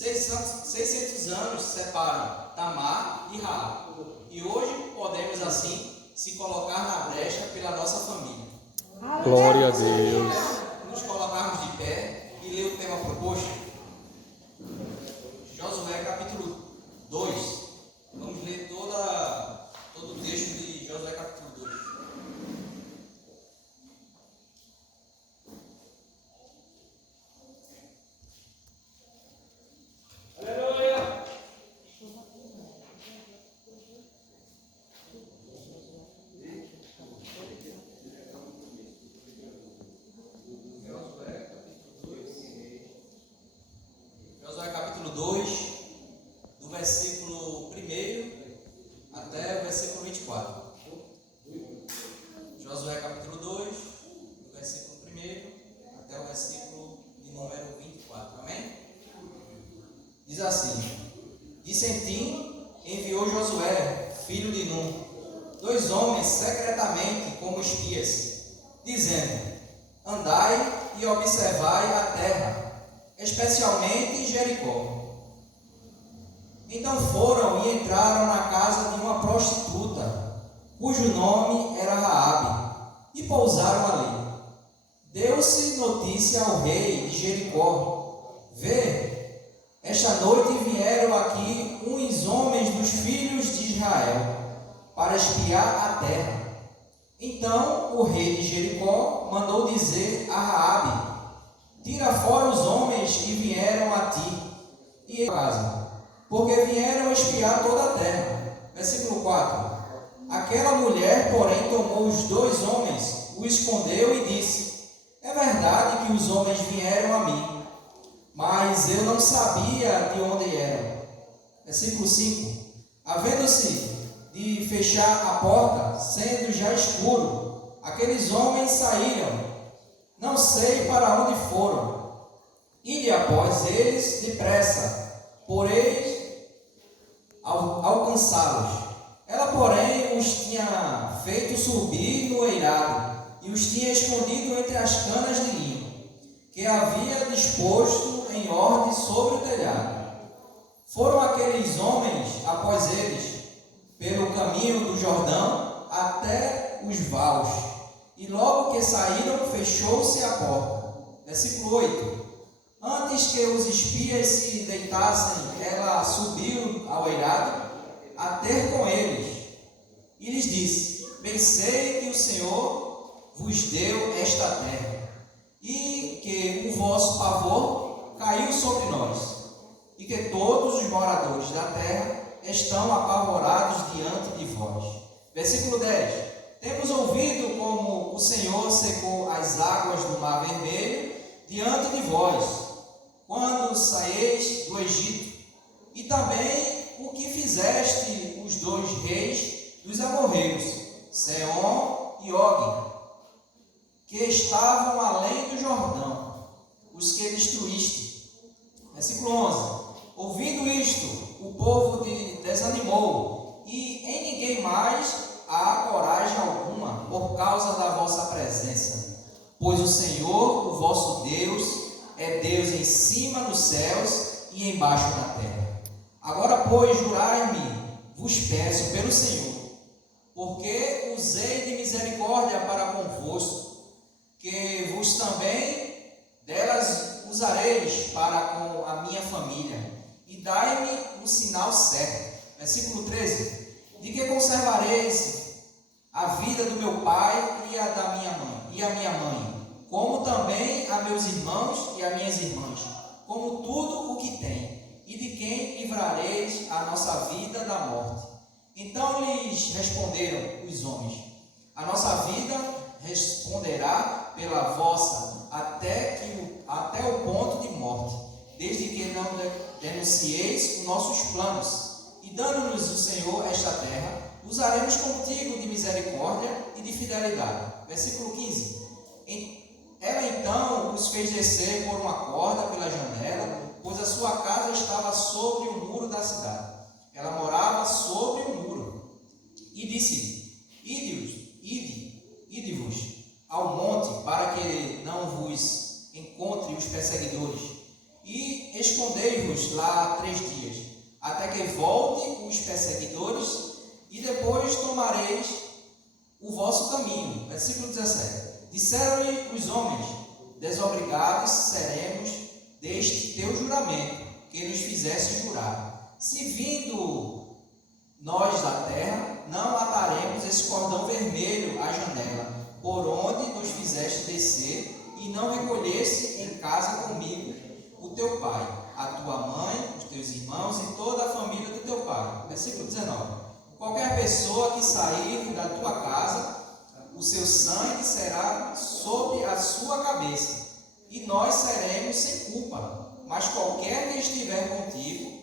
600 anos separam Tamar e Raabe. E hoje podemos assim se colocar na brecha pela nossa família. Glória a Deus. Nos colocarmos de pé e ler o tema proposto. Josué capítulo 2. Vamos ler todo o texto de Josué capítulo 2. Aleluia! Josué capítulo 2, do versículo 1 até o versículo 24. Josué capítulo 2, do versículo 1 até o versículo de número 24. Amém? Diz assim: De Sitim enviou Josué, filho de Nun, 2 homens secretamente como espias, dizendo: Andai e observai a terra, especialmente Jericó. Então foram e entraram na casa de uma prostituta, cujo nome era Raabe, e pousaram ali. Deu-se notícia ao rei de Jericó: Vê, esta noite vieram aqui uns homens dos filhos de Israel para espiar a terra. Então o rei de Jericó mandou dizer a Raabe: Tira fora os homens que vieram a ti e a casa, porque vieram espiar toda a terra. Versículo 4. Aquela mulher, porém, tomou os 2 homens, o escondeu e disse: É verdade que os homens vieram a mim, mas eu não sabia de onde eram. Versículo 5. Havendo-se de fechar a porta, sendo já escuro, aqueles homens saíram, não sei para onde foram. E após eles depressa, porém alcançá-los. Ela, porém, os tinha feito subir no eirado e os tinha escondido entre as canas de linho, que havia disposto em ordem sobre o telhado. Foram aqueles homens após eles, pelo caminho do Jordão até os vaus, e logo que saíram, fechou-se a porta. Versículo 8. Antes que os espias se deitassem, ela subiu ao eirado a ter com eles, e lhes disse: Bem sei que o Senhor vos deu esta terra, e que o vosso pavor caiu sobre nós, e que todos os moradores da terra estão apavorados diante de vós. Versículo 10. Temos ouvido como o Senhor secou as águas do Mar Vermelho diante de vós, quando saíeis do Egito, e também o que fizeste os 2 reis dos amorreus, Sehon e Og, que estavam além do Jordão, os que destruíste. Versículo 11. Ouvindo isto, o povo desanimou, e em ninguém mais há coragem alguma por causa da vossa presença, pois o Senhor, o vosso Deus, é Deus em cima dos céus e embaixo da terra. Agora, pois, jurai-me, vos peço pelo Senhor, porque usei de misericórdia para convosco, que vos também delas usareis para com a minha família, e dai-me o sinal certo. Versículo 13. De que conservareis a vida do meu pai e a da minha mãe, como também a meus irmãos e a minhas irmãs, como tudo o que tem, e de quem livrareis a nossa vida da morte. Então lhes responderam os homens: A nossa vida responderá pela vossa até o ponto de morte, desde que não denuncieis os nossos planos. E dando-nos o Senhor esta terra, usaremos contigo de misericórdia e de fidelidade. Versículo 15. Ela então os fez descer por uma corda pela janela, pois a sua casa estava sobre o muro da cidade. Ela morava sobre o muro. E disse: Ide-vos ao monte, para que não vos encontrem os perseguidores. e escondei-vos lá 3 dias, até que volte os perseguidores, e depois tomareis o vosso caminho. Versículo 17. Disseram-lhe os homens: desobrigados seremos deste teu juramento, que nos fizeste jurar. Se vindo nós da terra, não ataremos esse cordão vermelho à janela, por onde nos fizeste descer, e não recolhesse em casa comigo o teu pai, a tua mãe, os teus irmãos e toda a família do teu pai. Versículo 19. Qualquer pessoa que sair da tua casa, o seu sangue será sobre a sua cabeça, e nós seremos sem culpa. Mas qualquer que estiver contigo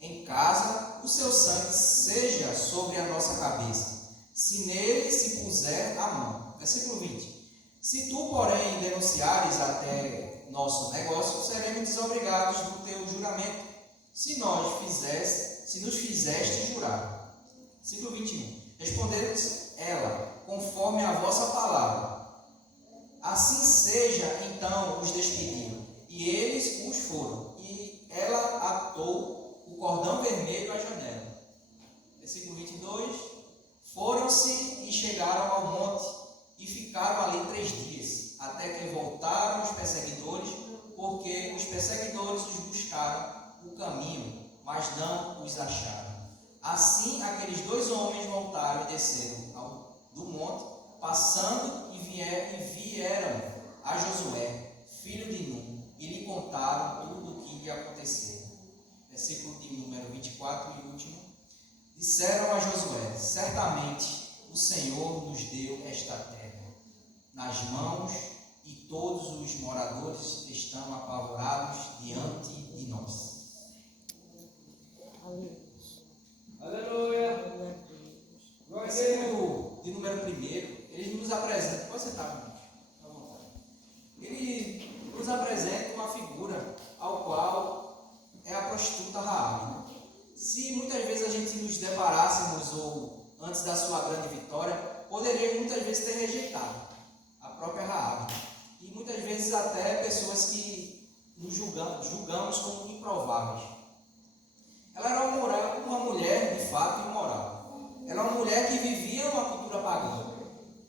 em casa, o seu sangue seja sobre a nossa cabeça, se nele se puser a mão. Versículo 20. Se tu, porém, denunciares até nosso negócio, seremos desobrigados do teu juramento, se nos fizeste jurar. Versículo 21. Respondeu-lhes ela: conforme a vossa palavra. Assim seja, então os despediram, e eles os foram, e ela atou o cordão vermelho à janela. Versículo 22. Foram-se e chegaram ao monte, e ficaram ali 3 dias, até que voltaram os perseguidores, porque os perseguidores os buscaram o caminho, mas não os acharam. Assim, aqueles 2 homens voltaram e desceram do monte, passando e vieram a Josué, filho de Nun, e lhe contaram tudo o que lhe aconteceu. Versículo de número 24 e último. Disseram a Josué: certamente o Senhor nos deu esta terra nas mãos, e todos os moradores estão apavorados diante de nós. Aleluia. Versículo de número 1, ele nos apresenta, pode sentar, à vontade. Ele nos apresenta uma figura ao qual é a prostituta Raabe, né? Se muitas vezes a gente nos deparássemos, ou antes da sua grande vitória, poderia muitas vezes ter rejeitado a própria Raabe. E muitas vezes até pessoas que nos julgamos como improváveis. Ela era uma mulher, de fato, imoral. Ela era uma mulher que vivia uma cultura pagã.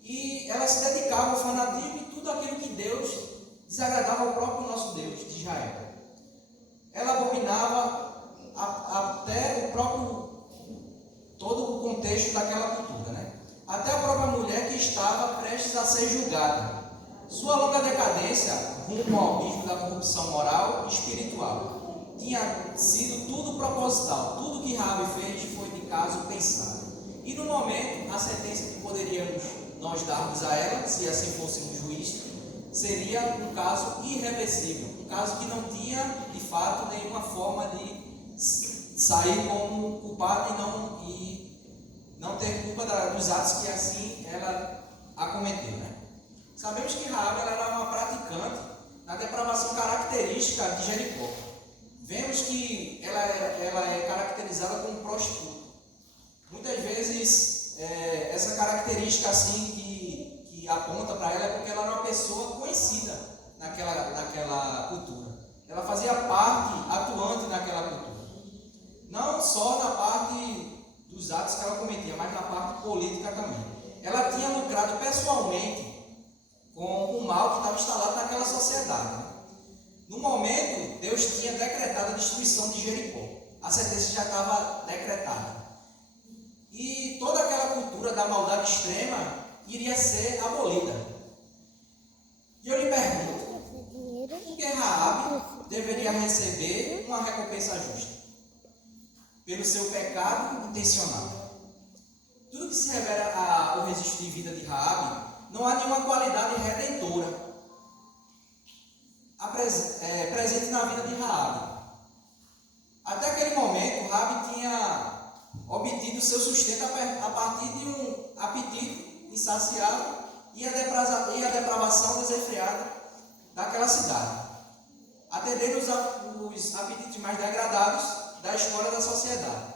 E ela se dedicava ao fanatismo e tudo aquilo que Deus desagradava ao próprio nosso Deus de Israel. Ela abominava até todo o contexto daquela cultura, né? Até a própria mulher que estava prestes a ser julgada. Sua longa decadência rumo ao abismo da corrupção moral e espiritual tinha sido tudo proposital. Tudo que Raabe fez foi de caso pensado. E no momento, a sentença que poderíamos nós darmos a ela, se assim fôssemos juízes, seria um caso irreversível, um caso que não tinha, de fato, nenhuma forma de sair como culpada e não ter culpa dos atos que assim ela acometeu, né? Sabemos que Raabe era uma praticante na depravação característica de Jericó. Vemos que ela é caracterizada como prostituta. Muitas vezes, essa característica assim que aponta para ela é porque ela era uma pessoa conhecida naquela cultura. Ela fazia parte atuante naquela cultura. Não só na parte dos atos que ela cometia, mas na parte política também. Ela tinha lucrado pessoalmente com o mal que estava instalado naquela sociedade, né? No momento, Deus tinha decretado a destruição de Jericó. A sentença já estava decretada. E toda aquela cultura da maldade extrema iria ser abolida. E eu lhe pergunto, por que Raabe deveria receber uma recompensa justa? Pelo seu pecado intencional. Tudo que se revela ao registro de vida de Raabe, não há nenhuma qualidade redentora presente na vida de Raabe. Até aquele momento, Raabe tinha obtido seu sustento a partir de um apetite insaciável e a depravação desenfreada daquela cidade, atendendo os apetites mais degradados da história da sociedade.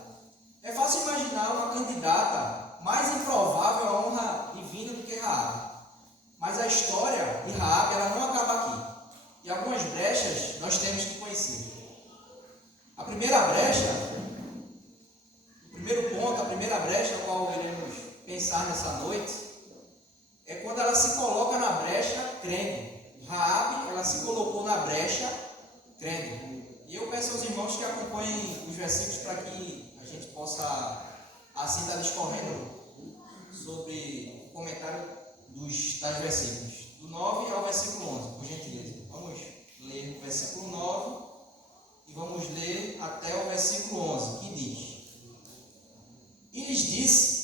É fácil imaginar uma candidata mais improvável à honra divina do que Raabe, mas a história de Raabe ela não acaba aqui. E algumas brechas nós temos que conhecer. Raabe, ela se colocou na brecha, crendo. E eu peço aos irmãos que acompanhem os versículos para que a gente possa, assim, estar discorrendo sobre o comentário dos tais versículos. Do 9 ao versículo 11, por gentileza. Vamos ler o versículo 9 e vamos ler até o versículo 11, que diz: E lhes disse: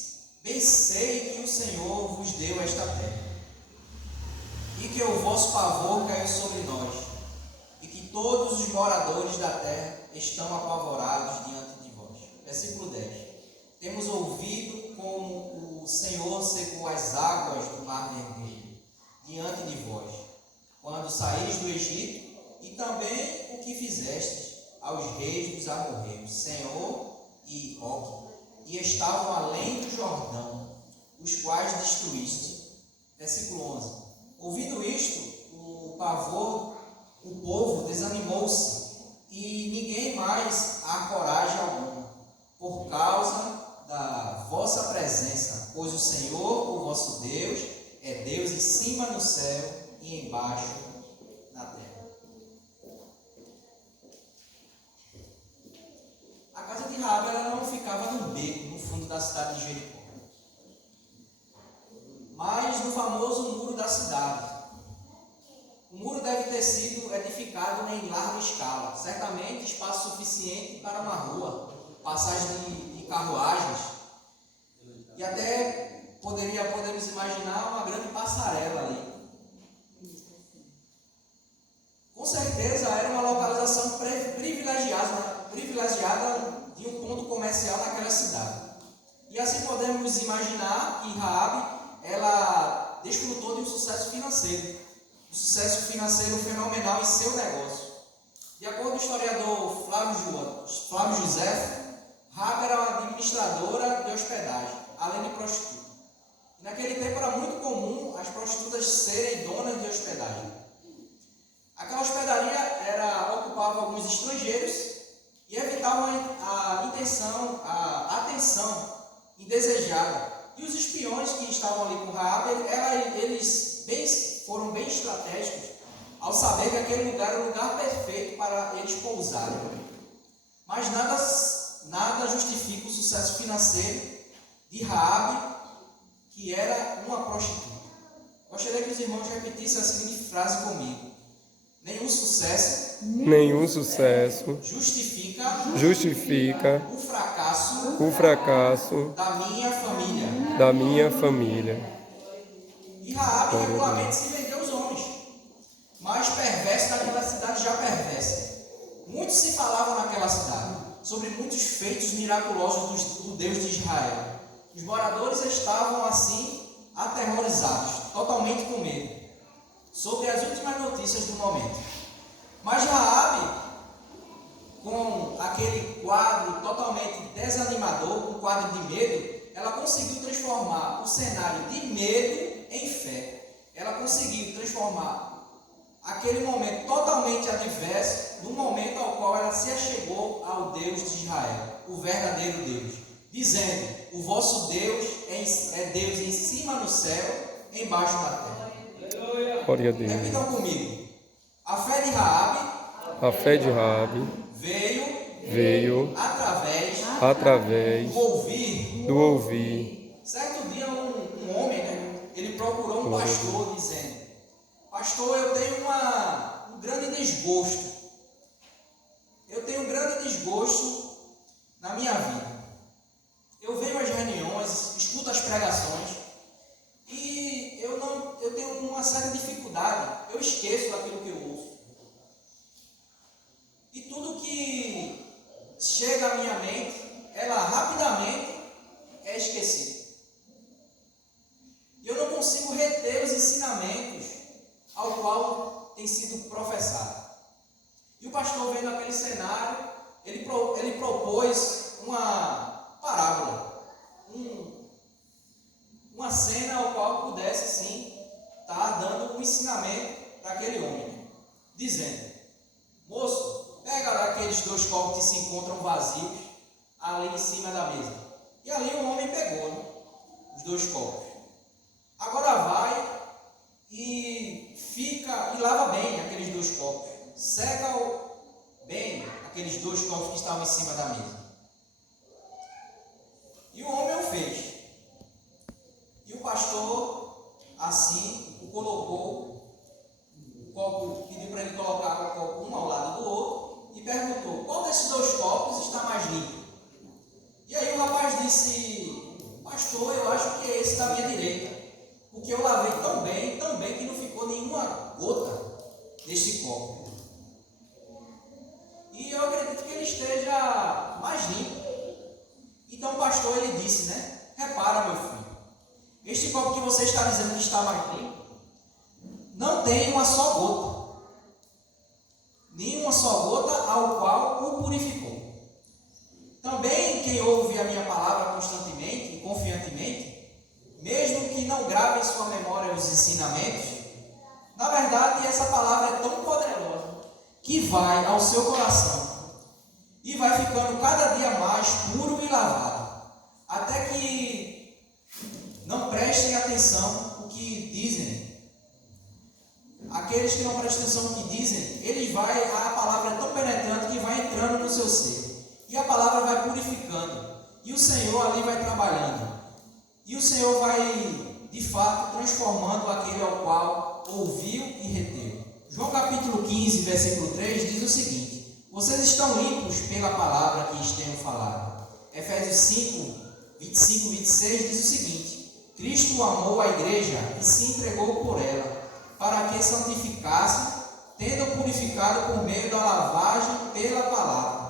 Bem sei que o Senhor vos deu esta terra, e que o vosso pavor caiu sobre nós, e que todos os moradores da terra estão apavorados diante de vós. Versículo 10. Temos ouvido como o Senhor secou as águas do mar vermelho diante de vós, quando saís do Egito, e também o que fizestes aos reis dos amorreus, Senhor e Og, e estavam além do Jordão, os quais destruíste. Versículo 11. Ouvindo isto, o povo desanimou-se, e ninguém mais há coragem alguma, por causa da vossa presença, pois o Senhor, o vosso Deus, é Deus em cima no céu e embaixo na terra. A casa de Raabe, ela não ficava num beco, no fundo da cidade de Jericó, mas no famoso muro da cidade. O muro deve ter sido edificado em larga escala, certamente espaço suficiente para uma rua, passagem de carruagens, e até podemos imaginar uma grande passarela ali. Com certeza era uma localização privilegiada de um ponto comercial naquela cidade. E assim podemos imaginar que Raabe, ela desfrutou de um sucesso financeiro fenomenal em seu negócio. De acordo com o historiador Flávio José, Raabe era uma administradora de hospedagem, além de prostituta. E naquele tempo era muito comum as prostitutas serem donas de hospedagem. Aquela hospedaria ocupava alguns estrangeiros e evitava a atenção indesejada. E os espiões que estavam ali com Raabe, eles foram bem estratégicos ao saber que aquele lugar era o lugar perfeito para eles pousarem. Mas nada justifica o sucesso financeiro de Raabe, que era uma prostituta. Gostaria que os irmãos repetissem a seguinte frase comigo: nenhum sucesso justifica o fracasso da minha família. E Raabe regularmente se vendeu aos homens, mais perverso daquela cidade já perversa. Muito se falava naquela cidade sobre muitos feitos miraculosos do Deus de Israel. Os moradores estavam assim aterrorizados, totalmente com medo, sobre as últimas notícias do momento. Mas Raabe, com aquele quadro totalmente desanimador, um quadro de medo, ela conseguiu transformar o cenário de medo em fé. Ela conseguiu transformar aquele momento totalmente adverso num momento ao qual ela se achegou ao Deus de Israel, o verdadeiro Deus, dizendo: o vosso Deus é Deus em cima no céu, embaixo na terra. Glória a Deus. Repitam comigo: a fé de Raabe veio através do ouvir. Certo dia um homem, ele procurou um pastor dizendo: pastor, eu tenho um grande desgosto. Eu tenho um grande desgosto na minha vida. Eu venho às reuniões, escuto as pregações e eu tenho uma certa dificuldade. Eu esqueço daquilo que eu ouço. E tudo que chega à minha mente, ela rapidamente é esquecida. E eu não consigo reter os ensinamentos ao qual tem sido professado. E o pastor, vendo aquele cenário, ele propôs uma parábola, uma cena ao qual pudesse sim estar dando um ensinamento para aquele homem, dizendo: moço, pega lá aqueles 2 copos que se encontram vazios ali em cima da mesa. E ali o homem pegou os 2 copos. Agora vai e fica e lava bem aqueles 2 copos. Seca bem aqueles 2 copos que estavam em cima da mesa. E o homem o fez. E o pastor, assim, o colocou, o copo, pediu para ele colocar o copo um ao lado do outro e perguntou: qual desses 2 copos está mais limpo? E aí o rapaz disse: pastor, eu acho que é esse da minha direita, porque eu lavei tão bem que não ficou nenhuma gota nesse copo. E eu acredito que ele esteja mais limpo. Então o pastor, ele disse, né? Repara, meu filho, este copo que você está dizendo que está mais limpo, não tem uma só gota. Nenhuma só gota ao qual o purificou. Também quem ouve a minha palavra constantemente e confiantemente, mesmo que não grave em sua memória os ensinamentos, na verdade essa palavra é tão poderosa que vai ao seu coração e vai ficando cada dia mais puro e lavado, até que não prestem atenção o que dizem. Aqueles que não prestam atenção no que dizem, a palavra é tão penetrante que vai entrando no seu ser. E a palavra vai purificando. E o Senhor ali vai trabalhando. E o Senhor vai, de fato, transformando aquele ao qual ouviu e reteu. João capítulo 15, versículo 3 diz o seguinte: vocês estão limpos pela palavra que lhes tenho falado. Efésios 5, 25 e 26 diz o seguinte: Cristo amou a igreja e se entregou por ela, para que santificasse, tendo purificado por meio da lavagem pela palavra.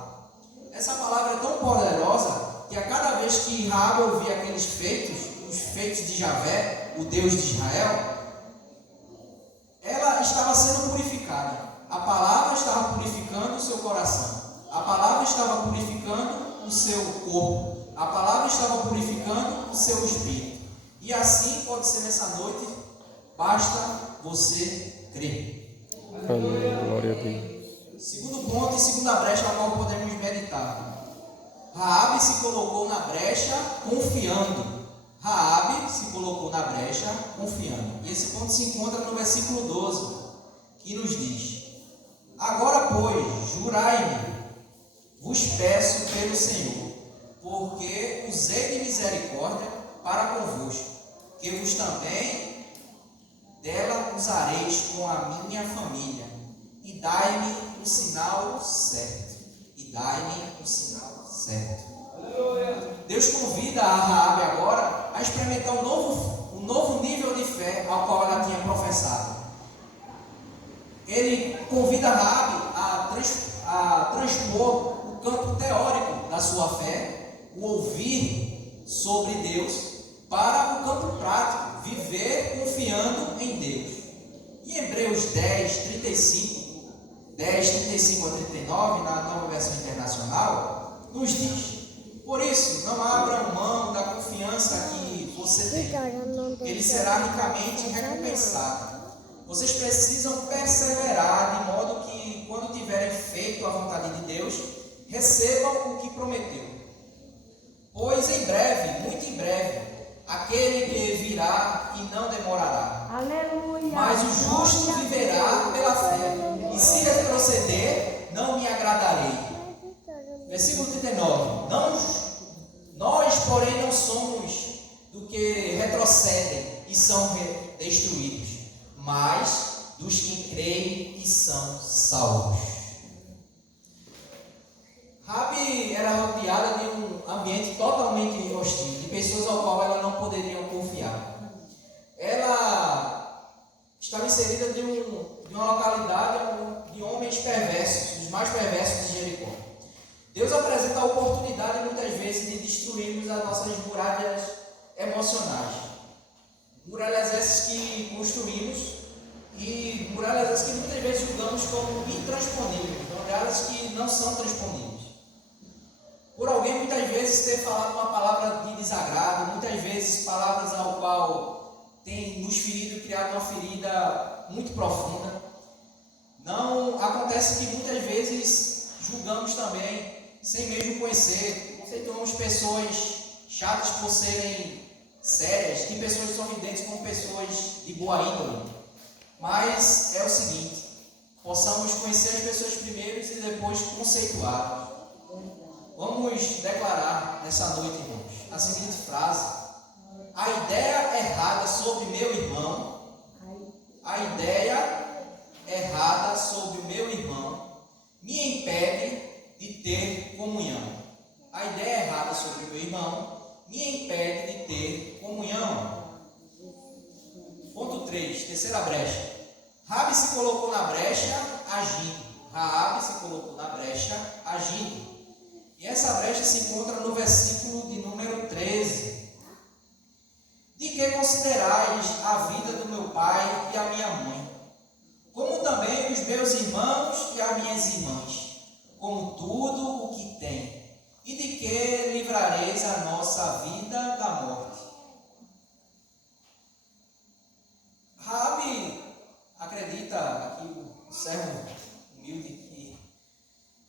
Essa palavra é tão poderosa que a cada vez que Raabe ouvia aqueles feitos, os feitos de Javé, o Deus de Israel, ela estava sendo purificada. A palavra estava purificando o seu coração. A palavra estava purificando o seu corpo. A palavra estava purificando o seu espírito. E assim pode ser nessa noite, basta você crer. Amém. Glória a Deus. Segundo ponto e segunda brecha a qual podemos meditar. Raabe se colocou na brecha confiando. Raabe se colocou na brecha confiando. E esse ponto se encontra no versículo 12, que nos diz: agora, pois, jurai-me, vos peço pelo Senhor, porque usei de misericórdia para convosco, que vos também dela usareis com a minha família, e dai-me o sinal certo. E dai-me o sinal certo. Deus convida a Raabe agora a experimentar um novo nível de fé ao qual ela tinha professado. Ele convida a Raabe a transpor o campo teórico da sua fé, o ouvir sobre Deus, para o campo prático, viver confiando em Deus. E Hebreus 10, 35 a 39, na Nova Versão Internacional, nos diz: por isso, não abram mão da confiança que você tem. Ele será ricamente recompensado. Vocês precisam perseverar de modo que, quando tiverem feito a vontade de Deus, recebam o que prometeu. Pois em breve, muito em breve, aquele que virá e não demorará. Aleluia. Mas o justo viverá pela fé. E se retroceder, não me agradarei. Versículo 39. Nós, porém, não somos do que retrocedem e são destruídos, mas dos que creem e são salvos. Raabe era rodeada de um ambiente totalmente hostil, de pessoas ao qual ela não poderia confiar. Ela estava inserida de uma localidade de homens perversos, os mais perversos de Jericó. Deus apresenta a oportunidade muitas vezes de destruirmos as nossas muralhas emocionais. Muralhas essas que construímos e muralhas essas que muitas vezes julgamos como intransponíveis, muralhas que não são transponíveis. Por alguém muitas vezes ter falado uma palavra de desagrado, muitas vezes palavras ao qual tem nos ferido e criado uma ferida muito profunda. Não acontece que muitas vezes julgamos também, sem mesmo conhecer, conceituamos pessoas chatas por serem sérias, que pessoas sorridentes como pessoas de boa índole. Mas é o seguinte, possamos conhecer as pessoas primeiro e depois conceituá-las. Vamos declarar nessa noite, irmãos, a seguinte frase: a ideia errada sobre meu irmão, a ideia errada sobre o meu irmão me impede de ter comunhão. A ideia errada sobre o meu irmão me impede de ter comunhão. Ponto 3, terceira brecha. Raabe se colocou na brecha agindo. Raabe se colocou na brecha agindo. E essa brecha se encontra no versículo de número 13. De que considerais a vida do meu pai e a minha mãe, como também os meus irmãos e as minhas irmãs, como tudo o que tem, e de que livrareis a nossa vida da morte? Raabe acredita, aqui o servo humilde que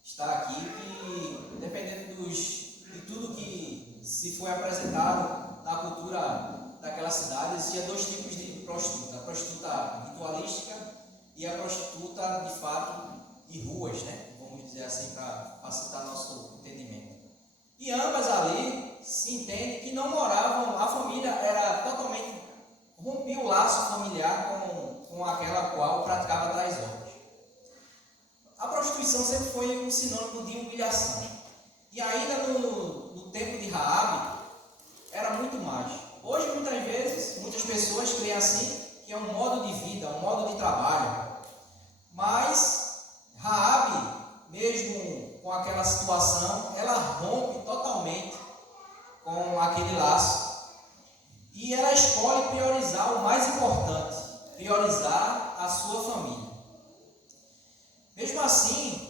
está aqui, que dependendo de tudo que se foi apresentado na cultura daquela cidade, existia dois tipos de prostituta: a prostituta ritualística e a prostituta de fato de ruas, né? Vamos dizer assim, para facilitar nosso entendimento. E ambas ali se entende que não moravam, a família era totalmente, rompia o laço familiar com aquela qual praticava tais obras. A prostituição sempre foi um sinônimo de humilhação. E ainda no tempo de Raabe, era muito mais. Hoje, muitas vezes, muitas pessoas creem assim, que é um modo de vida, um modo de trabalho. Mas Raabe, mesmo com aquela situação, ela rompe totalmente com aquele laço. E ela escolhe priorizar o mais importante, priorizar a sua família. Mesmo assim,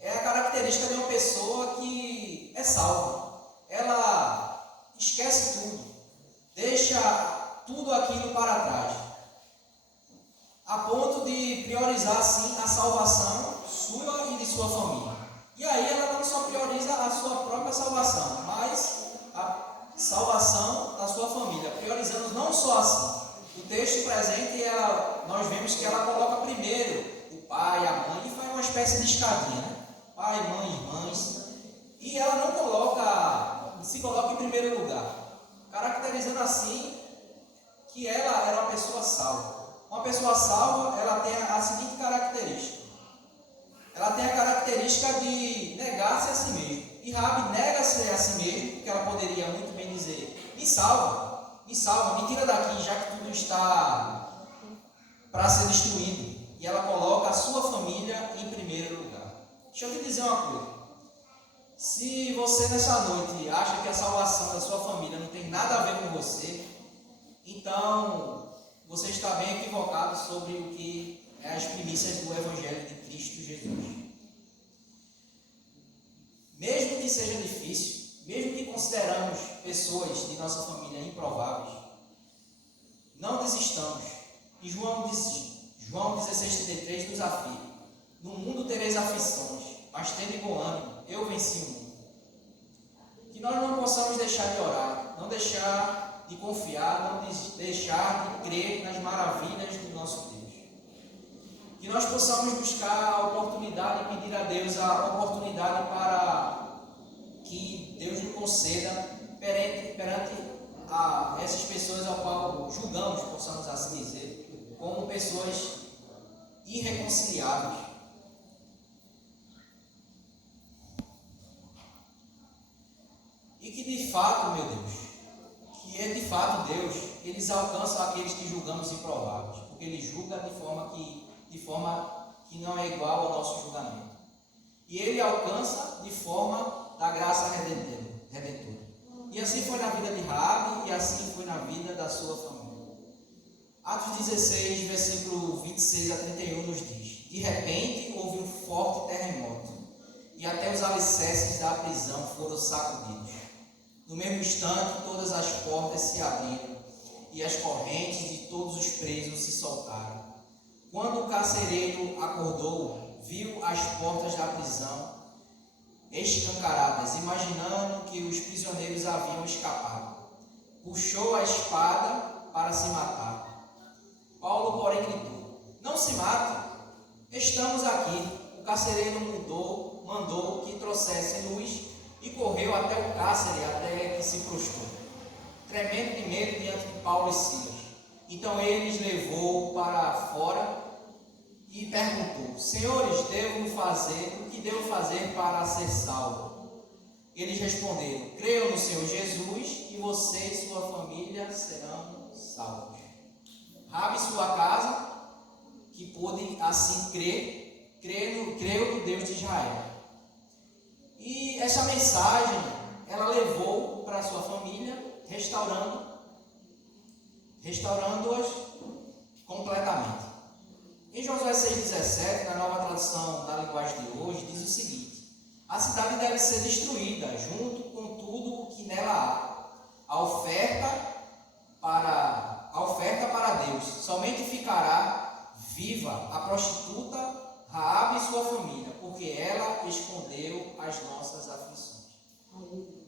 é a característica de uma pessoa que é salva. Ela esquece tudo, deixa tudo aquilo para trás, a ponto de priorizar sim a salvação sua e de sua família. E aí ela não só prioriza a sua própria salvação, mas a salvação da sua família, priorizando não só assim. O texto presente, nós vemos que ela coloca primeiro o pai, a mãe, e faz uma espécie de escadinha, né? Pai, mãe, irmãs. E ela não se coloca em primeiro lugar, caracterizando assim que ela era uma pessoa salva. Uma pessoa salva, ela tem a seguinte característica. Ela tem a característica de negar-se a si mesma. E Raabe nega-se a si mesma, porque ela poderia muito bem dizer: me salva, me tira daqui, já que tudo está para ser destruído. E ela coloca a sua família em primeiro lugar. Deixa eu te dizer uma coisa. Se você nessa noite acha que a salvação da sua família não tem nada a ver com você, então você está bem equivocado sobre o que é as primícias do Evangelho de Cristo Jesus. Mesmo que seja difícil, mesmo que consideramos pessoas de nossa família improváveis, não desistamos. E João 16,33 nos afirma: no mundo tereis aflições, mas tende bom ânimo, eu venci o mundo. Que nós não possamos deixar de orar, não deixar de confiar, não deixar de crer nas maravilhas do nosso Deus. Que nós possamos buscar a oportunidade e pedir a Deus a oportunidade para que Deus nos conceda perante essas pessoas ao qual julgamos, possamos assim dizer, como pessoas irreconciliáveis. E que de fato, meu Deus, que é de fato Deus, eles alcançam aqueles que julgamos improváveis, porque Ele julga de forma que não é igual ao nosso julgamento. E Ele alcança de forma da graça redentora. E assim foi na vida de Raabe, e assim foi na vida da sua família. Atos 16, versículo 26 a 31 nos diz: de repente houve um forte terremoto, e até os alicerces da prisão foram sacudidos. No mesmo instante, todas as portas se abriram, e as correntes de todos os presos se soltaram. Quando o carcereiro acordou, viu as portas da prisão escancaradas, imaginando que os prisioneiros haviam escapado. Puxou a espada para se matar. Paulo, porém, gritou: não se mate, estamos aqui. O carcereiro mandou que trouxessem luz e correu até o cárcere, até que se prostrou, tremendo de medo diante de Paulo e Silas. Então ele os levou para fora e perguntou: senhores, o que devo fazer para ser salvo? Eles responderam: creiam no Senhor Jesus e você e sua família serão salvos. Rabi e sua casa, que pôde assim creu no Deus de Israel. E essa mensagem ela levou para sua família, restaurando-as completamente. Em Josué 6,17, na nova tradução da linguagem de hoje, diz o seguinte: a cidade deve ser destruída, junto com tudo o que nela há. A oferta para Deus. Somente ficará viva a prostituta Raabe e sua família, porque ela escondeu as nossas aflições.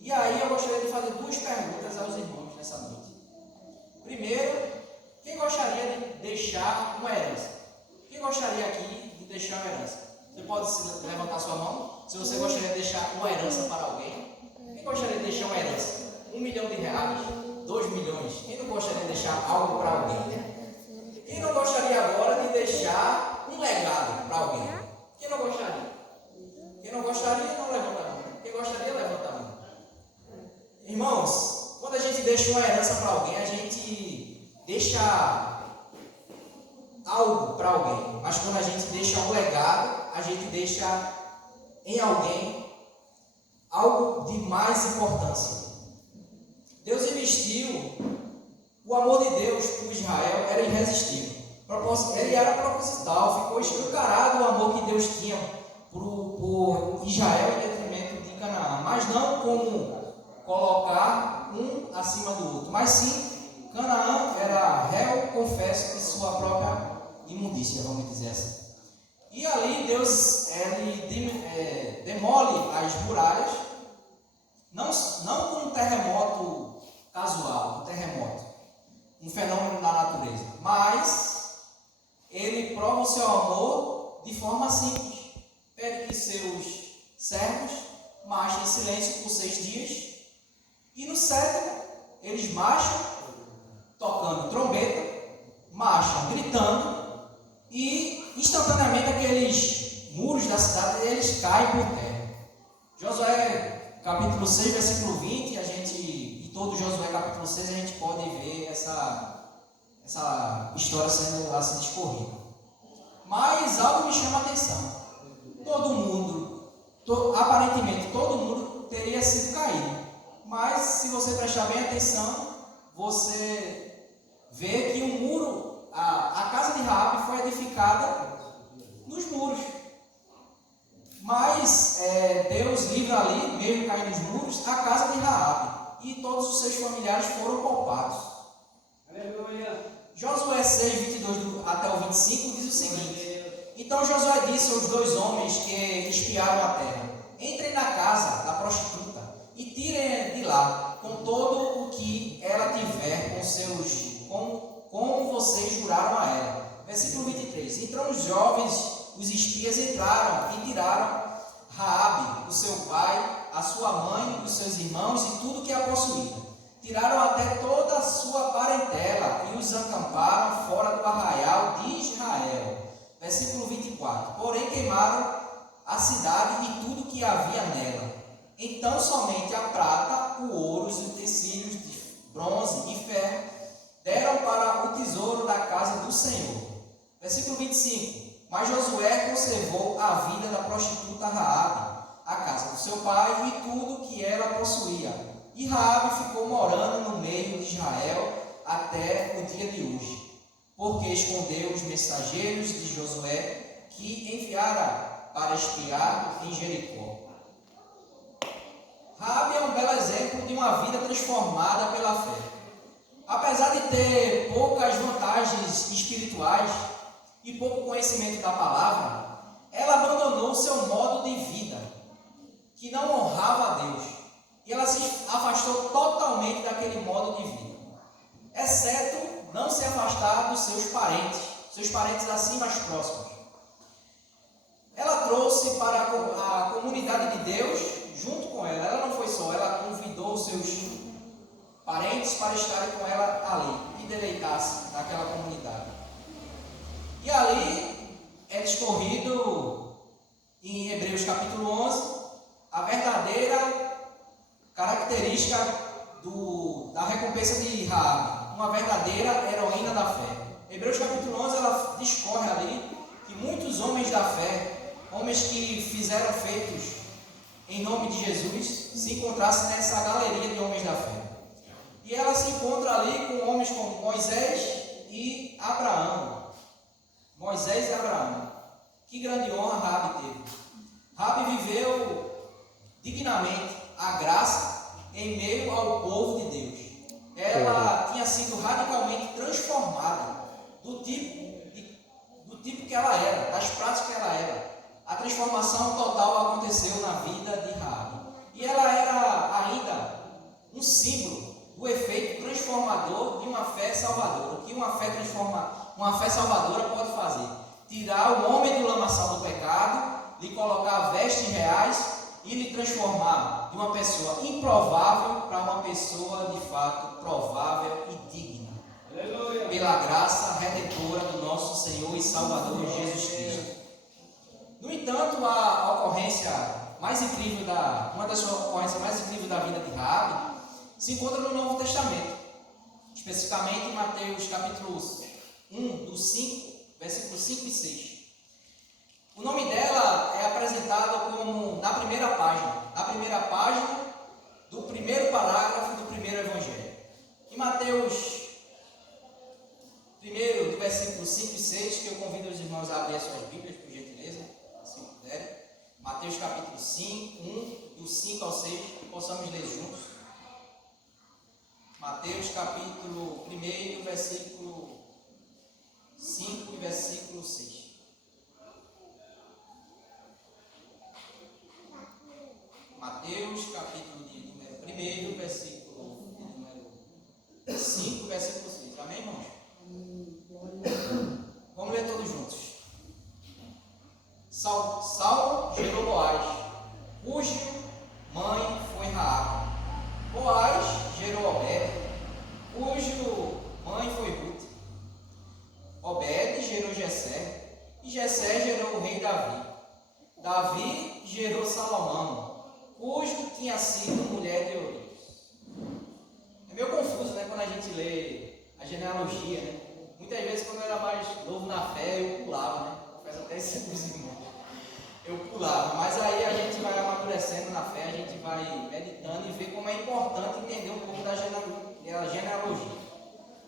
E aí eu gostaria de fazer duas perguntas aos irmãos nessa noite. Primeiro, quem gostaria de deixar uma herança? Quem gostaria aqui de deixar uma herança? Você pode levantar sua mão se você gostaria de deixar uma herança para alguém. Quem gostaria de deixar uma herança? R$1 milhão, 2 milhões. Quem não gostaria de deixar algo para alguém? Quem não gostaria agora de deixar um legado para alguém? Quem não gostaria? Quem não gostaria, não levanta a mão. Quem gostaria, levanta a mão. Irmãos, quando a gente deixa uma herança para alguém, a gente deixa algo para alguém. Mas quando a gente deixa um legado, a gente deixa em alguém algo de mais importância. Deus investiu, o amor de Deus por Israel era irresistível. Ele era proposital, ficou escancarado o amor que Deus tinha por Israel em detrimento de Canaã. Mas não como colocar um acima do outro, mas sim, Canaã era réu, confesso, de sua própria imundícia, vamos dizer assim. E ali Deus demole as muralhas, não com um terremoto casual, um fenômeno da natureza, mas ele prova o seu amor de forma simples. Pede que seus servos marchem em silêncio por 6 dias, e no 7º eles marcham tocando trombeta, marcham gritando, e instantaneamente aqueles muros da cidade eles caem por terra. Josué capítulo 6, versículo 20, em todo Josué capítulo 6 a gente pode ver essa história sendo assim discorrida. Mas algo me chama a atenção. Aparentemente todo mundo teria sido caído. Mas se você prestar bem atenção, você vê que o muro, a casa de Raabe foi edificada nos muros. Mas Deus livra ali, mesmo caindo nos muros, a casa de Raabe. E todos os seus familiares foram poupados. Aleluia. Josué 6, 22 até o 25 diz o seguinte: então Josué disse aos 2 homens que espiaram a terra: entrem na casa da prostituta e tirem de lá com todo o que ela tiver como vocês juraram a ela. Versículo 23. Então os jovens, os espias, entraram e tiraram Raabe, o seu pai, a sua mãe, os seus irmãos e tudo que a possuía. Tiraram até toda a sua parentela e os acamparam fora do arraial de Israel. Versículo 24. Porém queimaram a cidade e tudo que havia nela. Então somente a prata, o ouro, os utensílios de bronze e ferro deram para o tesouro da casa do Senhor. Versículo 25. Mas Josué conservou a vida da prostituta Raabe, a casa do seu pai e tudo que ela possuía. E Raabe ficou morando no meio de Israel até o dia de hoje, porque escondeu os mensageiros de Josué que enviara para espiar em Jericó. Raabe é um belo exemplo de uma vida transformada pela fé. Apesar de ter poucas vantagens espirituais e pouco conhecimento da palavra, ela abandonou seu modo de vida, que não honrava a Deus, e ela se afastou totalmente daquele modo de vida, exceto não se afastar dos seus parentes, seus parentes assim mais próximos. Ela trouxe para a comunidade de Deus junto com ela. Ela não foi só, ela convidou os seus parentes para estarem com ela ali e deleitar-se naquela comunidade. E ali é discorrido em Hebreus capítulo 11 a verdadeira característica da recompensa de Raabe, uma verdadeira heroína da fé. Hebreus capítulo 11 ela discorre ali que muitos homens da fé, homens que fizeram feitos em nome de Jesus, se encontrassem nessa galeria de homens da fé. E ela se encontra ali com homens como Moisés e Abraão. Moisés e Abraão. Que grande honra Raabe teve. Raabe viveu dignamente a graça em meio ao povo de Deus. Ela tinha sido radicalmente transformada do tipo que ela era, das práticas que ela era. A transformação total aconteceu na vida de Raabe. E ela era ainda um símbolo do efeito transformador de uma fé salvadora. O que uma fé salvadora pode fazer? Tirar o homem do lamaçal do pecado, lhe colocar vestes reais e lhe transformar de uma pessoa improvável para uma pessoa de fato provável e digna. Aleluia. Pela graça redentora do nosso Senhor e Salvador Jesus Cristo. No entanto, a ocorrência mais incrível uma das ocorrências mais incríveis da vida de Raabe se encontra no Novo Testamento, especificamente em Mateus capítulo 1, do 5, versículos 5 e 6. O nome dela é apresentado como na primeira página do primeiro parágrafo do primeiro evangelho. Em Mateus 1, do versículo 5 e 6, que eu convido os irmãos a abrir as suas Bíblias, por gentileza, se puderem. Mateus capítulo 5, do 5 ao 6, que possamos ler juntos. Mateus capítulo 1, versículo 5 e versículo 6. Mateus capítulo de número 1, versículo de número 5, versículo 6. Amém, irmãos? Vamos ler todos juntos. Saulo gerou Boaz, cuja mãe foi Raabe. Boaz gerou Obed, cuja mãe foi Ruth. Obed gerou Jessé, e Jessé gerou o rei Davi. Davi gerou Salomão, cujo tinha sido mulher de Urias. É meio confuso, né, quando a gente lê a genealogia, né? Muitas vezes, quando eu era mais novo na fé, eu pulava, né? Faz até isso com os irmãos. Eu pulava, mas aí a gente vai amadurecendo na fé, a gente vai meditando e vê como é importante entender um pouco da genealogia.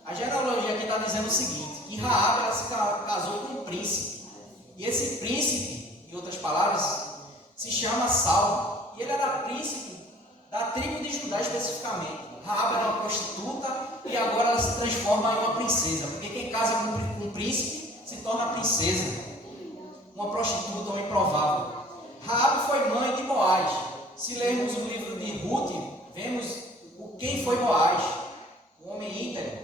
A genealogia aqui está dizendo o seguinte, que Raabe ela se casou com um príncipe. E esse príncipe, em outras palavras, se chama Saulo. E ele era príncipe da tribo de Judá especificamente. Raabe era uma prostituta e agora ela se transforma em uma princesa. Porque quem casa com um príncipe se torna princesa. Uma prostituta ou improvável. Raabe foi mãe de Boaz. Se lermos o livro de Ruth, vemos quem foi Boaz, o homem íntegro.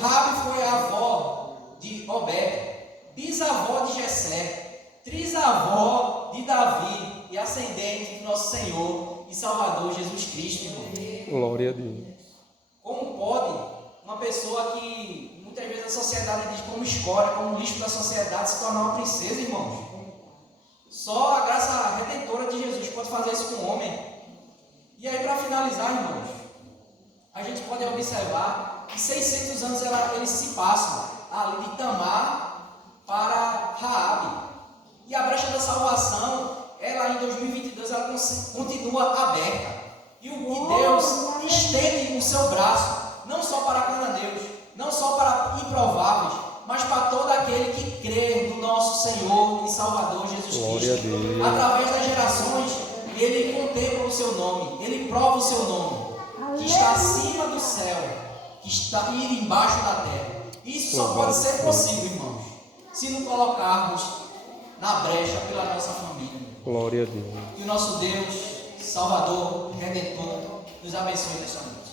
Raabe foi a avó de Obed, bisavó de Jessé, trisavó de Davi e ascendente do nosso Senhor e Salvador Jesus Cristo, irmão. Glória a Deus. Como pode uma pessoa que muitas vezes a sociedade diz como escória, como lixo da sociedade, se tornar uma princesa, irmãos? Só a graça redentora de Jesus pode fazer isso com o homem. E aí, para finalizar, irmãos, a gente pode observar que 600 anos eles se passam ali de Tamar para Raabe. E a brecha da salvação, ela em 2022, ela continua aberta. E Deus estende o seu braço, não só para cananeus, não só para improváveis, mas para todo aquele que crê no nosso Senhor e Salvador Jesus Cristo. Através das gerações, ele contempla o seu nome, ele prova o seu nome, que está acima do céu, que está embaixo da terra. Isso só pode ser possível, irmãos, se nos colocarmos na brecha pela nossa família. Glória a Deus. Que o nosso Deus, Salvador, Redentor, nos abençoe nesta noite.